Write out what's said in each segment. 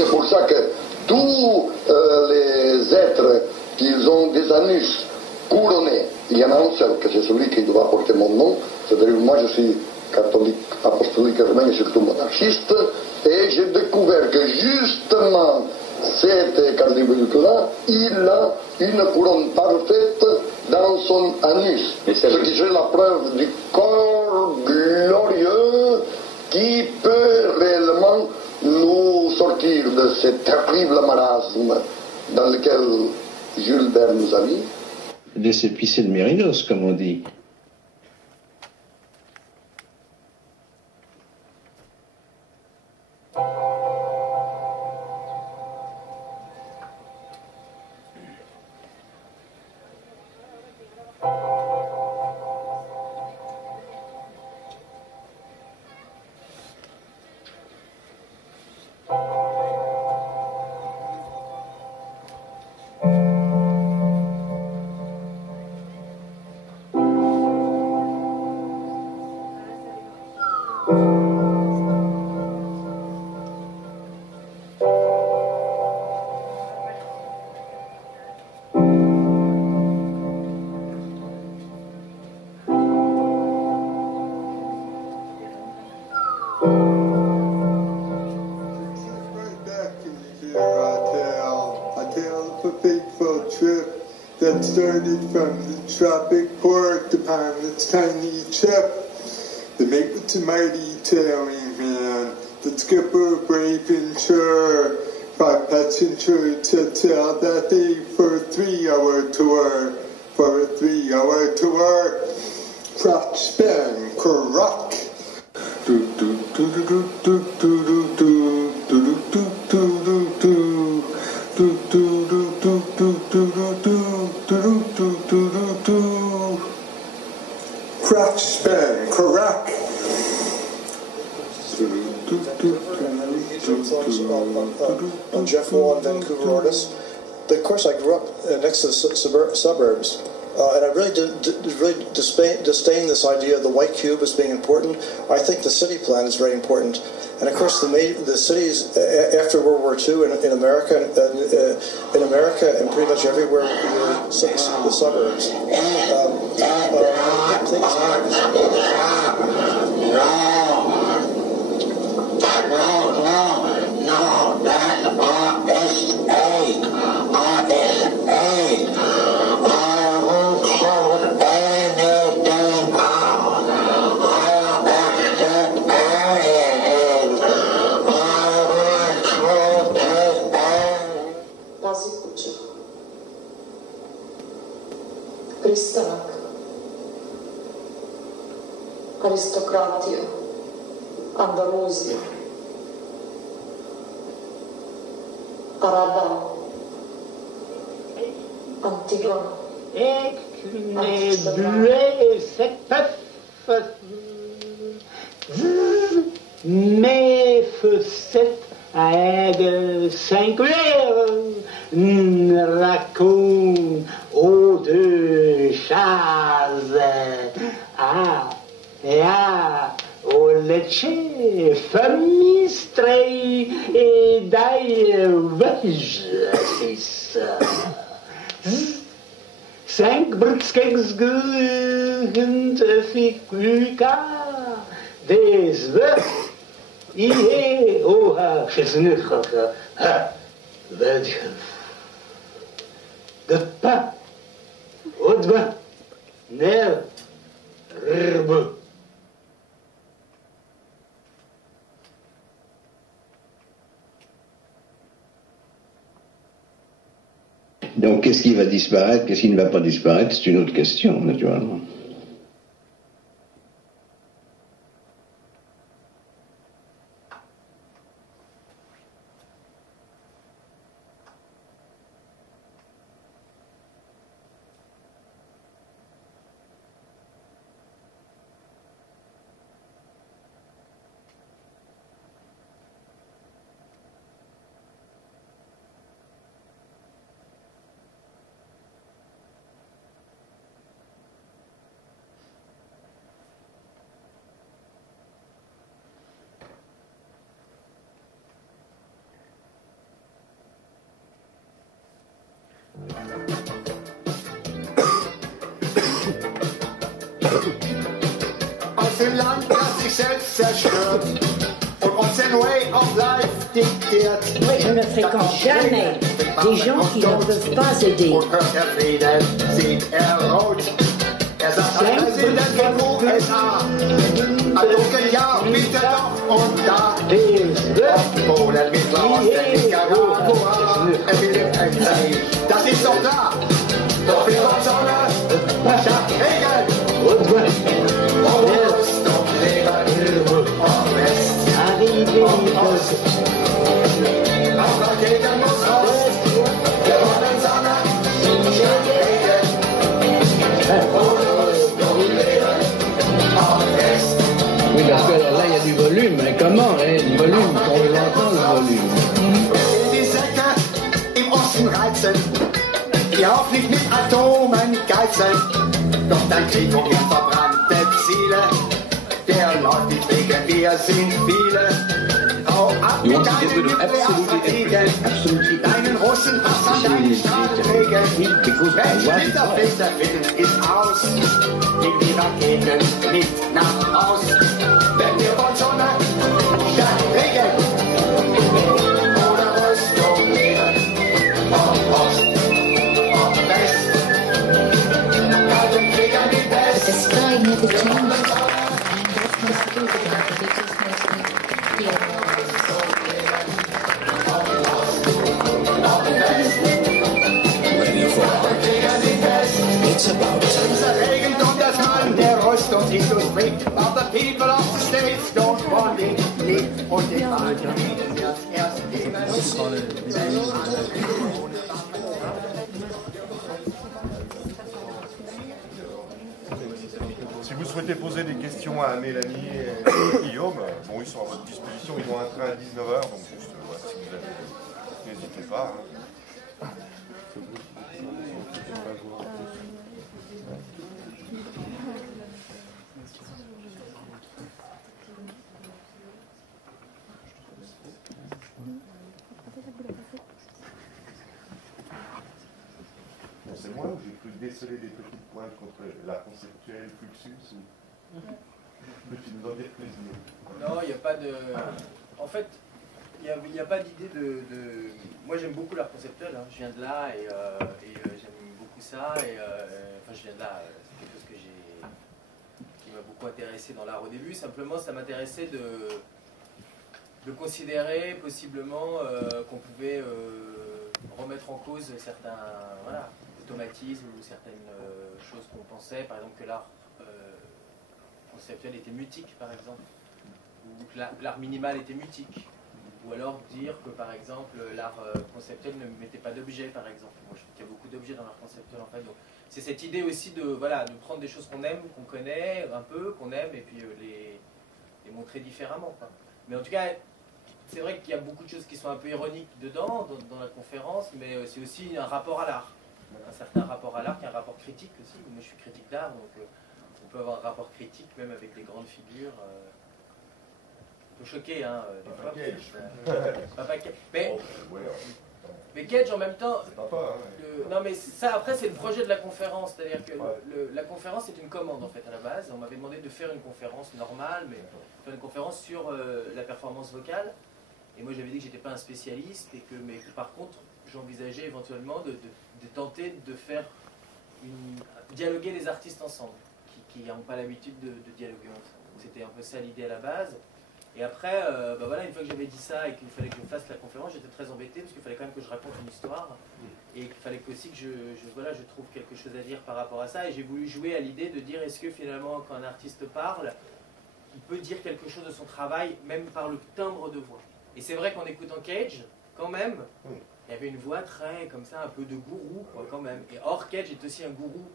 c'est pour ça que tous les êtres qui ont des anus couronnés, il y en a un seul, que c'est celui qui doit porter mon nom, c'est-à-dire moi je suis catholique, apostolique romain et surtout monarchiste, et j'ai découvert que justement cet cardinal-là, il a une couronne parfaite dans son anus, ce qui est la preuve du corps glorieux qui peut réellement nous sortir de ce terrible marasme dans lequel Jules Verne nous a mis. Des épicés de Mérinos, comme on dit. That started from the tropic port upon its tiny chip. The mate with the mighty tailing man, the skipper brave and sure, 5 passengers set sail that day for a 3-hour tour. For a 3-hour tour, crotch span, crack. Do do do do do do do do do do do do do. Do do do do do do do do do do. Crotch span, crack. I'm Jeff Wall, Vancouver artist. Of course, I grew up next to the suburbs, and I really disdain this idea of the white cube as being important. I think the city plan is very important. And of course, the cities after World War II in America and pretty much everywhere were the suburbs. Pristanak, aristokratija, Andaluzija, Araba, Antigone. Et qu'une buée cette peuf, mais cette aide singulière, raconte aux deux chaises, au lecce famistrei et d'ailleurs, c'est ça. 5 brutskeksgund figuka des veufs ie oha chesnuchaka vedjev de pain au devin ner rbe. Donc, qu'est-ce qui va disparaître, qu'est-ce qui ne va pas disparaître, c'est une autre question, naturellement. selbst zerstört und unseren Way of Life diktiert. Oui, je ne fréquente jamais des gens qui ne peuvent pas aider. Und hört der Frieden, sieht rot. Sagt Präsident der USA, gucken ja, bitte doch und da. Polen, Mittelmeer, Nicaragua, das ist doch klar. Doch wir wollen Sonne, statt Regen. Und Ost und Regen, und West und Ost. Auch Raketen muss raus. Wir wollen Sonne, statt Regen. Oui, parce que alors là, il y a du volume. Mais comment, hein, du volume, quand on l'entend, le volume. Die Säcke im Osten reizen, die auch nicht mit Atomen geizeln. Doch dein Krieg um verbrannte Ziele, der läuft nicht wegen wir sind viele. Hau ab mit deinen Nuklearstrategien, deinen Russen Pass an deinen Stahlträgen. Wenn Splitterfilter finden, ist aus, gegen die Raketen nicht nach Haus. Wenn wir von Sonne statt Regen oder Rüstung reden, ob Ost, ob West, kalten Kriegern die Pest. The sky never changes, and that must be the it just makes me feel It's about unser Regen und das Mann der Rüstungsindustrie. But the people of the States don't want it. Lieb und die Wald wird erst Si vous souhaitez poser des questions à Mélanie et Guillaume, bon, ils sont à votre disposition, ils ont un train à 19h, donc juste, voilà, si vous avez, n'hésitez pas. Hein. Bon, c'est moi où j'ai cru déceler des petites pointes contre l'art conceptuel, Fluxus ou... Peux-tu nous en dire plus? Non, il n'y a pas de... En fait, il n'y a pas d'idée de... Moi, j'aime beaucoup l'art conceptuel, hein. Je viens de là et j'aime beaucoup ça. Enfin, je viens de là, c'est quelque chose qui m'a beaucoup intéressé dans l'art au début. Simplement, ça m'intéressait de considérer possiblement qu'on pouvait remettre en cause certains automatismes ou certaines choses qu'on pensait. Par exemple, que l'art conceptuel était mutique, par exemple, ou que l'art minimal était mutique, ou alors dire que, par exemple, l'art conceptuel ne mettait pas d'objets, par exemple. Moi, je trouve qu'il y a beaucoup d'objets dans l'art conceptuel, en fait. Donc, c'est cette idée aussi de prendre des choses qu'on aime, qu'on connaît un peu, qu'on aime, et puis les montrer différemment, quoi. Mais en tout cas, c'est vrai qu'il y a beaucoup de choses qui sont un peu ironiques dedans, dans la conférence, mais c'est aussi un rapport à l'art. Un certain rapport à l'art, qui est un rapport critique aussi. Moi, je suis critique d'art, donc on peut avoir un rapport critique même avec des grandes figures. Un peu choqué, hein, des fois. Mais Cage, en même temps... non, mais ça, après, c'est le projet de la conférence. C'est-à-dire que la conférence est une commande, en fait, à la base. On m'avait demandé de faire une conférence normale, mais faire une conférence sur la performance vocale. Et moi, j'avais dit que j'étais pas un spécialiste, mais que par contre, j'envisageais éventuellement de tenter de faire dialoguer les artistes ensemble, qui n'ont pas l'habitude de dialoguer ensemble. C'était un peu ça l'idée à la base. Et après, voilà, une fois que j'avais dit ça et qu'il fallait que je fasse la conférence, j'étais très embêté parce qu'il fallait quand même que je raconte une histoire et qu'il fallait aussi que je trouve quelque chose à dire par rapport à ça. Et j'ai voulu jouer à l'idée de dire, est-ce que finalement, quand un artiste parle, il peut dire quelque chose de son travail, même par le timbre de voix. Et c'est vrai qu'en écoutant Cage, quand même, il y avait une voix très, comme ça, un peu de gourou, quoi, quand même. Et or, Cage est aussi un gourou,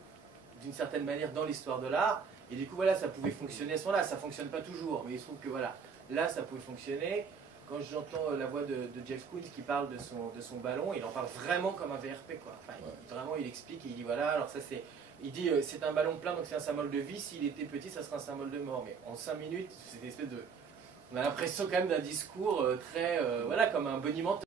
d'une certaine manière, dans l'histoire de l'art. Et du coup, voilà, ça pouvait fonctionner à ce moment-là. Ça ne fonctionne pas toujours, mais il se trouve que, voilà, là, ça pouvait fonctionner. Quand j'entends la voix de Jeff Koons qui parle de son ballon, il en parle vraiment comme un VRP, quoi. Enfin, vraiment, il explique, et il dit, voilà, alors ça, c'est... Il dit, c'est un ballon plein, donc c'est un symbole de vie. S'il était petit, ça serait un symbole de mort. Mais en 5 minutes, c'est une espèce de... On a l'impression quand même d'un discours très... voilà, comme un boniment.